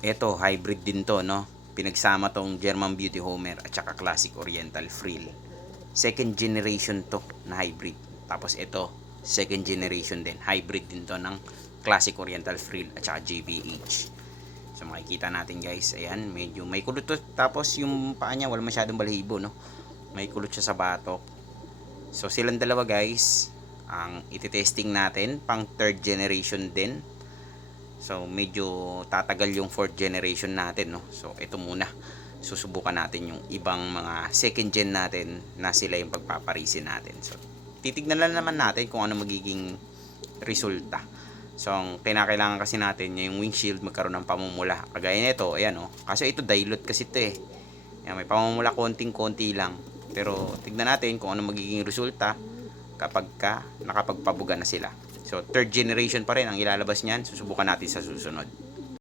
Ito, hybrid din to, no? Pinagsama tong German Beauty Homer at saka Classic Oriental Frill. Second generation to na hybrid. Tapos ito, second generation din. Hybrid din to ng Classic Oriental Frill at saka JBH. So makikita natin guys, ayan, medyo may kulot to. Tapos yung paa niya, wala masyadong balahibo, no? May kulot siya sa batok. So silang dalawa guys, ang iti-testing natin, pang third generation din. So medyo tatagal yung fourth generation natin, no. So ito muna. Susubukan natin yung ibang mga second gen natin na sila yung pagpaparisin natin. So titignan lang naman natin kung ano magiging resulta. So ang kinakailangan kasi natin yung windshield magkaroon ng pamumula. Kagaya nito, ayan oh. Kasi ito dilute kasi ito eh. Ayan, may pamumula konting-konti lang. Pero tignan natin kung ano magiging resulta kapag nakapagpabuga na sila. So third generation pa rin ang ilalabas niyan. Susubukan natin sa susunod.